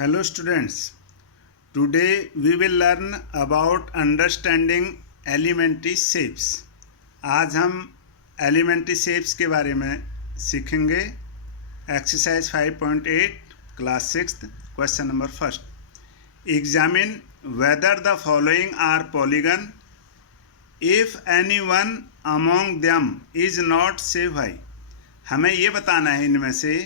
Hello students, today we will learn about understanding elementary shapes. आज हम elementary shapes के बारे में सीखेंगे. Exercise 5.8 class 6th question number 1. Examine whether the following are polygon if any one among them is not say why. हमें ये बताना है इनमें से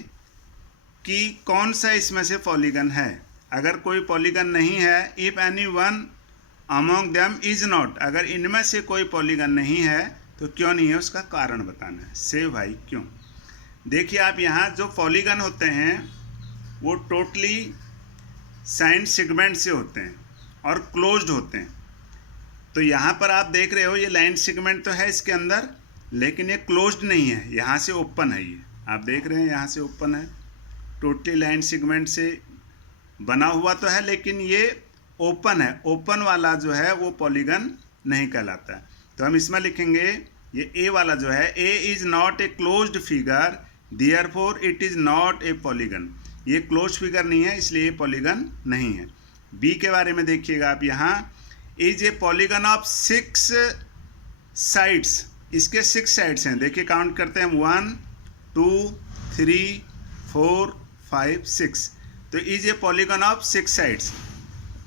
कि कौन सा इसमें से पॉलीगन है. अगर कोई पॉलीगन नहीं है, if any one among them is not, अगर इनमें से कोई पॉलीगन नहीं है तो क्यों नहीं है उसका कारण बताना है. से भाई क्यों. देखिए आप यहाँ जो पॉलीगन होते हैं वो टोटली साइन सेगमेंट से होते हैं और क्लोज्ड होते हैं. तो यहाँ पर आप देख रहे हो ये लाइन सेगमेंट तो है इसके अंदर, लेकिन ये क्लोज्ड नहीं है, यहाँ से ओपन है. ये आप देख रहे हैं यहाँ से ओपन है. टोटली लाइन सेगमेंट से बना हुआ तो है लेकिन ये ओपन है. ओपन वाला जो है वो पॉलीगन नहीं कहलाता है. तो हम इसमें लिखेंगे ये ए वाला जो है, A is not a closed figure therefore it is not a polygon. ये क्लोज्ड फिगर नहीं है इसलिए ये पॉलीगन नहीं है. बी के बारे में देखिएगा आप, यहाँ is a polygon of 6 sides. इसके 6 साइड्स हैं. देखिए काउंट करते हैं 1 2 3 4 5 6. तो is a polygon of 6 sides.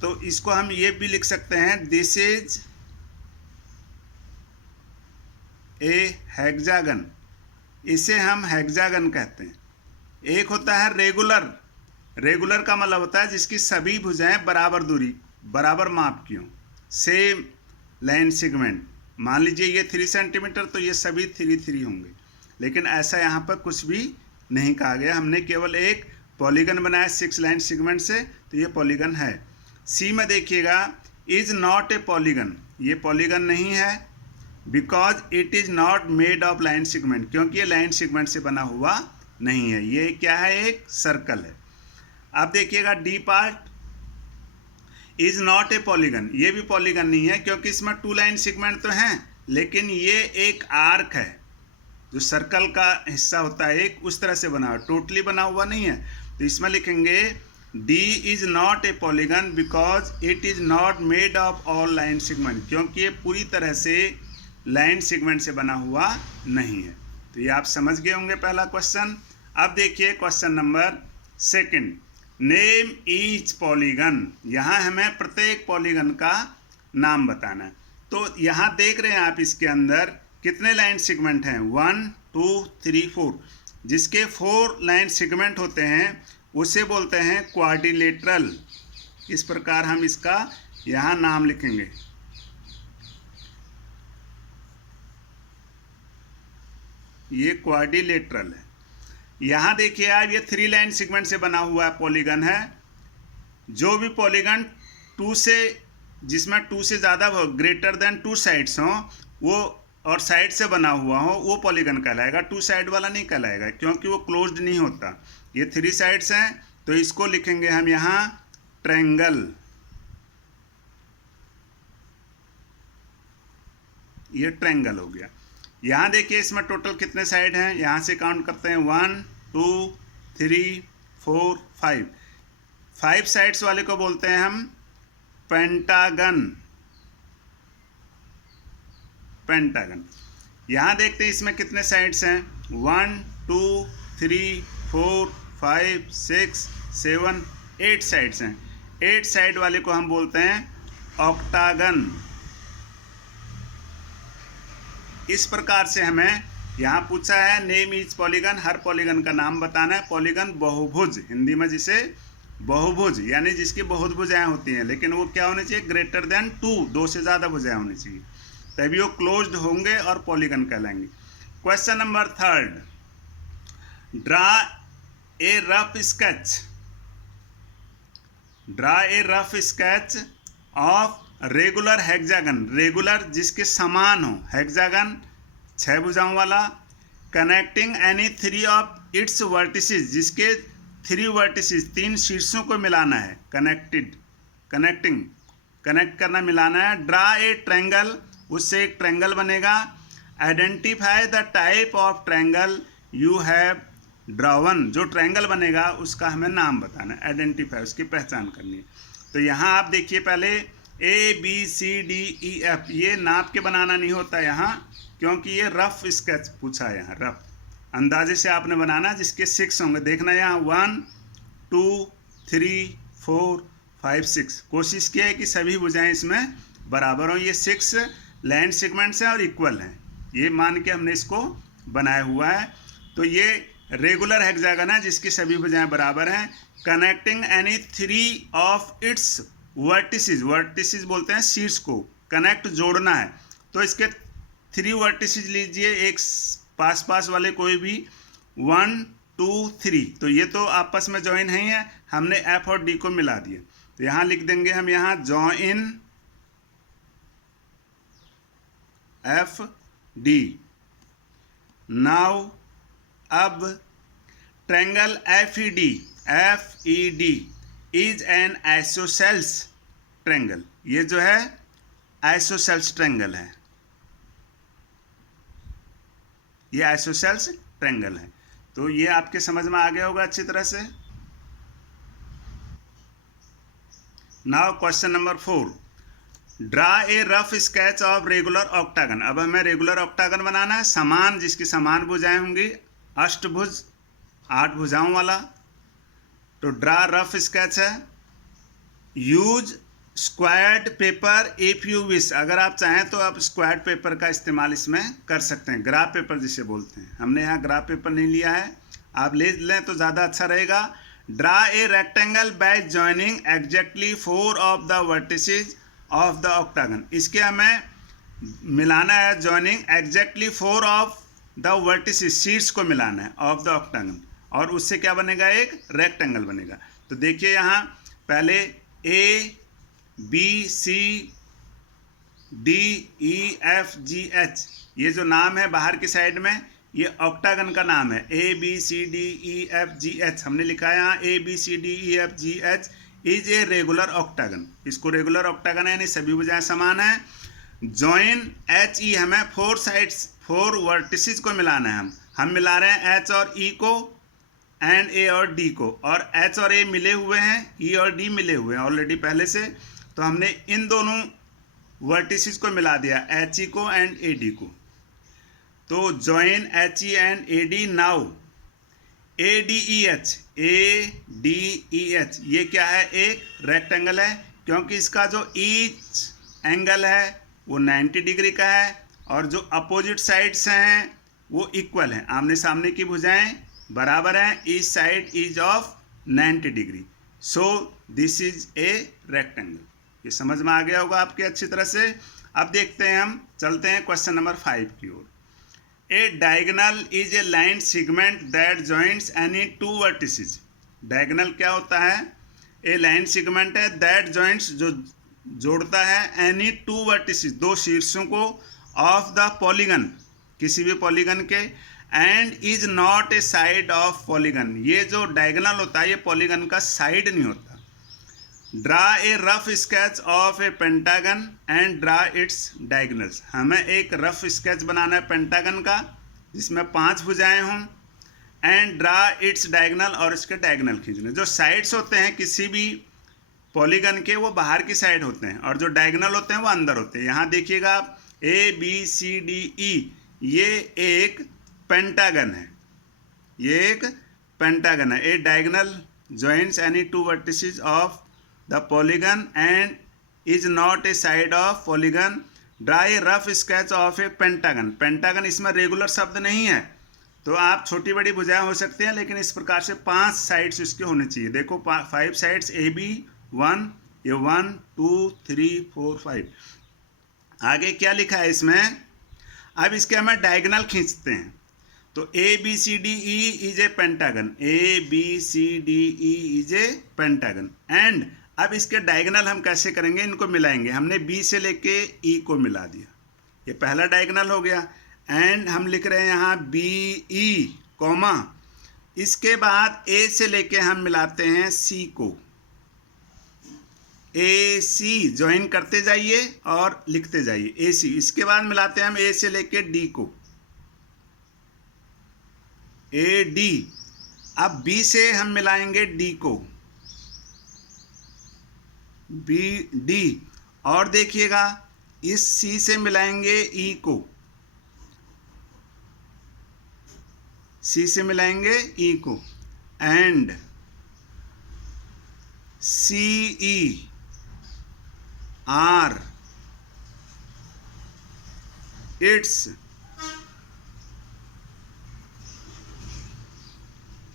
तो इसको हम ये भी लिख सकते हैं, दिस इज ए हेक्सागन. इसे हम हेक्सागन कहते हैं. एक होता है रेगुलर. रेगुलर का मतलब होता है जिसकी सभी भुजाएं बराबर दूरी बराबर माप की हों, सेम लाइन सेगमेंट. मान लीजिए ये 3 सेंटीमीटर तो ये सभी 3 होंगे, लेकिन ऐसा यहाँ पर कुछ भी नहीं कहा गया. हमने केवल एक पॉलीगन बनाया 6 लाइन सेगमेंट से, तो ये पॉलीगन है. सी में देखिएगा, इज नॉट ए पॉलीगन. ये पॉलीगन नहीं है because it is not made of line segment, क्योंकि ये लाइन सेगमेंट से बना हुआ नहीं है. ये क्या है, एक सर्कल है. अब देखिएगा D part, is not A polygon. ये भी पॉलीगन नहीं है क्योंकि इसमें 2 लाइन सेगमेंट तो हैं, लेकिन ये एक आर्क है जो सर्कल का हिस्सा होता है एक, उस तरह से बना हुआ, टोटली बना हुआ नहीं है. तो इसमें लिखेंगे D is not A polygon because it is not made of all line segment, क्योंकि ये पूरी तरह से लाइन सेगमेंट से बना हुआ नहीं है. तो ये आप समझ गए होंगे पहला क्वेश्चन. अब देखिए question number 2. Name each polygon. यहाँ हमें प्रत्येक पॉलीगन का नाम बताना है. तो यहाँ देख रहे हैं आप इसके अंदर कितने लाइन सेगमेंट हैं, 1 2 3 4. जिसके 4 लाइन सेगमेंट होते हैं उसे बोलते हैं क्वाड्रिलेटरल. इस प्रकार हम इसका यहाँ नाम लिखेंगे. ये क्वाड्रिलेटरल है. यहाँ देखिए आप ये 3 लाइन सेगमेंट से बना हुआ पॉलीगन है. जो भी पॉलीगन 2 से, जिसमें 2 से ज़्यादा ग्रेटर देन 2 साइड्स हों वो और साइड से बना हुआ हो, वो पॉलीगन कहलाएगा. 2 साइड वाला नहीं कहलाएगा क्योंकि वो क्लोज्ड नहीं होता. ये 3 साइड्स हैं तो इसको लिखेंगे हम यहाँ ट्रायंगल. ये ट्रायंगल हो गया. यहाँ देखिए इसमें टोटल कितने साइड हैं, यहाँ से काउंट करते हैं 1 2 3 4 5. 5 साइड्स वाले को बोलते हैं हम पेंटागन. पेंटागन. यहाँ देखते हैं इसमें कितने साइड्स हैं, 1 2 3 4 5 6 7 8 साइड्स हैं. 8 साइड वाले को हम बोलते हैं ऑक्टागन. इस प्रकार से हमें यहाँ पूछा है नेम ईच पॉलीगन, हर पॉलीगन का नाम बताना है. पॉलीगन बहुभुज, हिंदी में जिसे बहुभुज यानी जिसकी बहुत भुजाएं होती हैं, लेकिन वो क्या होनी चाहिए, ग्रेटर देन 2 से ज़्यादा भुजाएं होनी चाहिए, तभी वो क्लोज्ड होंगे और पॉलीगन कहलाएंगे. Question number 3. Draw a rough sketch. Draw a rough sketch of regular hexagon. Regular जिसके समान हो, हेक्सागन 6 भुजाओं वाला, connecting any 3 of its vertices, जिसके 3 वर्टिसेस 3 शीर्षों को मिलाना है. कनेक्टिंग कनेक्ट करना, मिलाना है. ड्रा ए ट्रायंगल, उससे एक ट्रायंगल बनेगा. Identify the type of triangle you have draw one, जो ट्रायंगल बनेगा उसका हमें नाम बताना है, आइडेंटिफाई, उसकी पहचान करनी है। तो यहाँ आप देखिए पहले ABCDEF, ये नाप के बनाना नहीं होता यहाँ, क्योंकि ये रफ स्केच पूछा है यहाँ, रफ अंदाजे से आपने बनाना, जिसके 6 होंगे। देखना यहाँ 1 2 3 4 5 6, कोशिश किया है कि सभी भुजाएं इसमें बराबर हों। ये 6 लाइन सेगमेंट्स हैं और इक्वल हैं, ये मान के हमने इसको बनाया हुआ है। तो ये रेगुलर हेक्सागन है जिसकी सभी भुजाएं बराबर हैं। Connecting any 3 of its vertices, vertices बोलते हैं शीर्ष को, कनेक्ट जोड़ना है। तो इसके 3 वर्टिसेस लीजिए, एक पास पास वाले कोई भी, 1 2 3, तो ये तो आपस में ज्वाइन है ही है, हमने F और D को मिला दिया। तो यहाँ लिख देंगे हम, यहाँ जॉइन FD। नाउ अब triangle FED is an isosceles triangle, ये जो है आइसोसेल्स ट्रायंगल है, ये आइसोसेल्स ट्रायंगल है। तो ये आपके समझ में आ गया होगा अच्छी तरह से। Now question number 4, draw a rough sketch of regular octagon. अब हमें रेगुलर ऑक्टागन बनाना है, समान, जिसकी समान भुजाएं होंगी, अष्टभुज, 8 भुजाओं वाला। तो ड्रा रफ स्केच है। Use squared paper if you wish, अगर आप चाहें तो आप स्क्वायर्ड पेपर का इस्तेमाल इसमें कर सकते हैं, ग्राफ पेपर जिसे बोलते हैं। हमने यहाँ ग्राफ पेपर नहीं लिया है, आप ले लें तो ज़्यादा अच्छा रहेगा। Draw a rectangle bye joining exactly 4 of the vertices of the octagon. इसके हमें मिलाना है, joining exactly 4 of the vertices, शीर्ष को मिलाना है, ऑफ द ऑक्टागन, और उससे क्या बनेगा, एक रेक्टेंगल बनेगा। तो देखिए यहाँ पहले ABCDEFGH, ये जो नाम है बाहर की साइड में, ये ऑक्टागन का नाम है, ABCDEFGH हमने लिखा है यहाँ, ABCDEFGH is a regular octagon. इसको रेगुलर ऑक्टागन है, यानी सभी भुजाएं समान है। जॉइन HE, हमें 4 साइड्स, 4 वर्टिसेस को मिलाना है। हम मिला रहे हैं H और E को, एंड A और D को, और H और A मिले हुए हैं, E और D मिले हुए हैं ऑलरेडी पहले से। तो हमने इन दोनों वर्टिसेस को मिला दिया, HE को एंड AD को। तो join HE and AD। Now ADEH, ये क्या है, एक रेक्टेंगल है, क्योंकि इसका जो ईच एंगल है वो 90 डिग्री का है, और जो अपोजिट साइड्स हैं वो इक्वल हैं, आमने सामने की भुजाएं बराबर हैं, each side is of 90 degree. So this is a rectangle. ये समझ में आ गया होगा आपके अच्छी तरह से। अब देखते हैं, हम चलते हैं क्वेश्चन नंबर 5 की ओर। A diagonal is a line segment that joints any 2 vertices. Diagonal क्या होता है, ए लाइन सेगमेंट है, दैट जॉइंट्स, जो जोड़ता है, एनी 2 वर्टिसेस, 2 शीर्षों को, ऑफ द पॉलीगन, किसी भी पॉलीगन के, and is not a side of polygon. ये जो डायगोनल होता है ये पॉलीगन का साइड नहीं होता। Draw a rough sketch of a pentagon and draw it's diagonals. हमें एक रफ स्केच बनाना है पेंटागन का, जिसमें 5 भुजाएं हों, एंड ड्रा इट्स डायगोनल, और इसके डायगोनल खींचने। जो साइड्स होते हैं किसी भी पॉलीगन के, वो बाहर की साइड होते हैं, और जो डायगोनल होते हैं वो अंदर होते हैं। यहाँ देखिएगा आप, ABCDE, ये एक पेंटागन है, ये एक पेंटागन है। A diagonal joints any 2 vertices of the polygon and is not a side of polygon. Draw a rough sketch of a pentagon. Pentagon इसमें रेगुलर शब्द नहीं है, तो आप छोटी बड़ी भुजाएं हो सकती हैं, लेकिन इस प्रकार से 5 साइड्स इसके होने चाहिए। देखो 5 साइड्स, AB1, ये 1 2 3 4 5। आगे क्या लिखा है इसमें, अब इसके हमें डायगोनल खींचते हैं। तो ABCDE is a pentagon, ABCDE is a pentagon, and अब इसके डायगोनल हम कैसे करेंगे, इनको मिलाएंगे। हमने B से लेके E को मिला दिया, ये पहला डायगोनल हो गया, एंड हम लिख रहे हैं यहाँ BE, कॉमा, इसके बाद A से लेके हम मिलाते हैं C को, AC, ज्वाइन करते जाइए और लिखते जाइए AC। इसके बाद मिलाते हैं हम A से लेके D को, AD, अब बी से हम मिलाएंगे डी को, बी डी, और देखिएगा इस सी से मिलाएंगे ई को, सी से मिलाएंगे ई को, and C E R its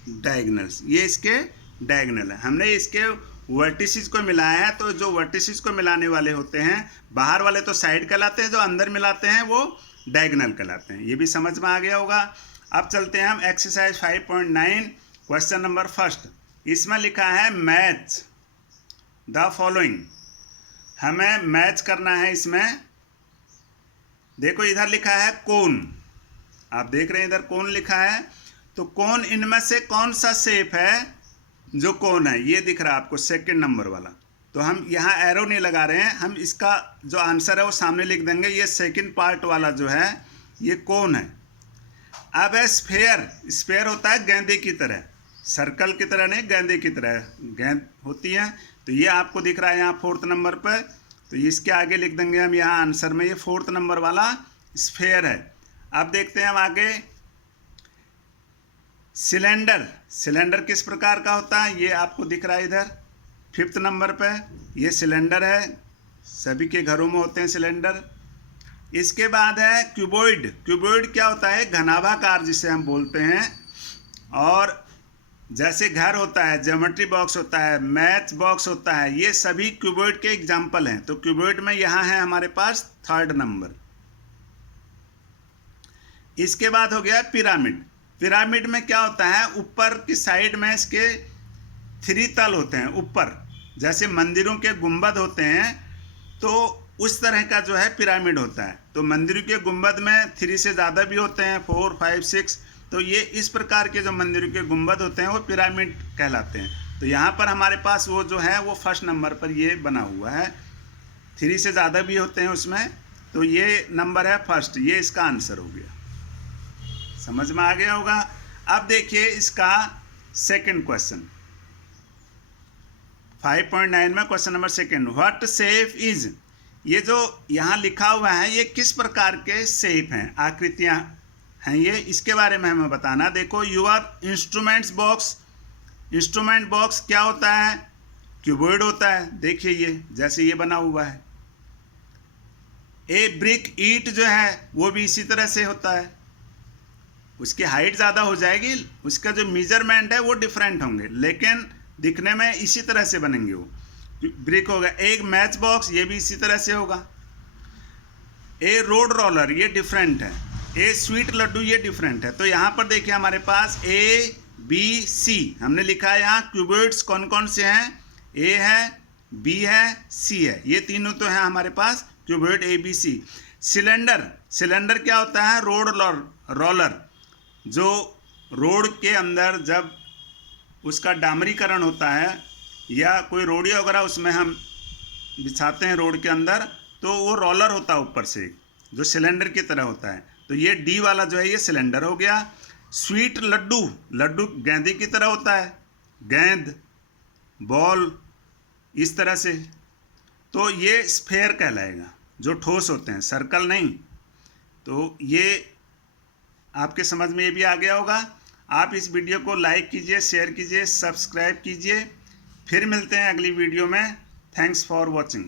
diagonals. ये इसके डायगनल है। हमने इसके वर्टिसेस को मिलाया है, तो जो वर्टिसेस को मिलाने वाले होते हैं, बाहर वाले तो साइड कहलाते हैं, जो अंदर मिलाते हैं वो डायगनल कहलाते हैं। ये भी समझ में आ गया होगा। अब चलते हैं हम एक्सरसाइज 5.9 क्वेश्चन नंबर फर्स्ट। इसमें लिखा है मैच द फॉलोइंग। हमें मैच करना है इसमें। देखो इधर लिखा है कोन, आप देख रहे हैं इधर कोन लिखा है, तो कोन इनमें से कौन सा शेप है जो कोन है, ये दिख रहा है आपको सेकंड नंबर वाला। तो हम यहाँ एरो नहीं लगा रहे हैं, हम इसका जो आंसर है वो सामने लिख देंगे। ये सेकंड पार्ट वाला जो है ये कोन है। अब है स्फेयर। स्फेयर होता है गेंदे की तरह, सर्कल की तरह नहीं, गेंदे की तरह गेंद होती है। तो ये आपको दिख रहा है यहाँ फोर्थ नंबर पर, तो इसके आगे लिख देंगे हम यहाँ आंसर में, ये फोर्थ नंबर वाला स्फेयर है। अब देखते हैं हम आगे सिलेंडर। सिलेंडर किस प्रकार का होता है, ये आपको दिख रहा है इधर फिफ्थ नंबर पे, ये सिलेंडर है, सभी के घरों में होते हैं सिलेंडर। इसके बाद है क्यूबॉइड। क्यूबॉइड क्या होता है, घनाभाकार जिसे हम बोलते हैं। और जैसे घर होता है, ज्योमेट्री बॉक्स होता है, मैच बॉक्स होता है, ये सभी क्यूबॉइड के एग्जाम्पल हैं। तो क्यूबॉइड में यहाँ है हमारे पास थर्ड नंबर। इसके बाद हो गया पिरामिड। पिरामिड में क्या होता है, ऊपर की साइड में इसके 3 तल होते हैं ऊपर, जैसे मंदिरों के गुंबद होते हैं, तो उस तरह का जो है पिरामिड होता है। तो मंदिरों के गुंबद में 3 से ज़्यादा भी होते हैं, 4, 5, 6। तो ये इस प्रकार के जो मंदिरों के गुंबद होते हैं वो पिरामिड कहलाते हैं। तो यहाँ पर हमारे पास वो जो है वो फर्स्ट नंबर पर ये बना हुआ है, 3 से ज़्यादा भी होते हैं उसमें। तो ये नंबर है फर्स्ट, ये इसका आंसर हो गया। समझ में आ गया होगा। अब देखिए इसका सेकंड क्वेश्चन 5.9 में question number second, what shape is. ये जो यहाँ लिखा हुआ है ये किस प्रकार के शेप हैं, आकृतियाँ हैं ये, इसके बारे में हमें बताना। देखो your instruments box. Instrument box क्या होता है, क्यूबॉइड होता है। देखिए ये जैसे ये बना हुआ है। ए ब्रिक ईट जो है वो भी इसी तरह से होता है, उसकी हाइट ज़्यादा हो जाएगी, उसका जो मेजरमेंट है वो डिफरेंट होंगे, लेकिन दिखने में इसी तरह से बनेंगे वो। ब्रिक होगा। एक मैच बॉक्स, ये भी इसी तरह से होगा। ए रोड रोलर, ये डिफरेंट है। ए स्वीट लड्डू, ये डिफरेंट है। तो यहाँ पर देखिए हमारे पास ए बी सी हमने लिखा है। यहाँ क्यूबॉइड्स कौन कौन से हैं, ए है, बी है, सी है, ये तीनों तो हैं हमारे पास cuboid A B C. Cylinder. Cylinder क्या होता है, रोड रोलर, जो रोड के अंदर जब उसका डामरीकरण होता है या कोई रोडिया वगैरह उसमें हम बिछाते हैं रोड के अंदर, तो वो रोलर होता है ऊपर से, जो सिलेंडर की तरह होता है। तो ये डी वाला जो है ये सिलेंडर हो गया। स्वीट लड्डू, लड्डू गेंदे की तरह होता है, गेंद, बॉल, इस तरह से। तो ये स्फेयर कहलाएगा, जो ठोस होते हैं, सर्कल नहीं। तो ये आपके समझ में ये भी आ गया होगा। आप इस वीडियो को लाइक कीजिए, शेयर कीजिए, सब्सक्राइब कीजिए। फिर मिलते हैं अगली वीडियो में। Thanks for watching.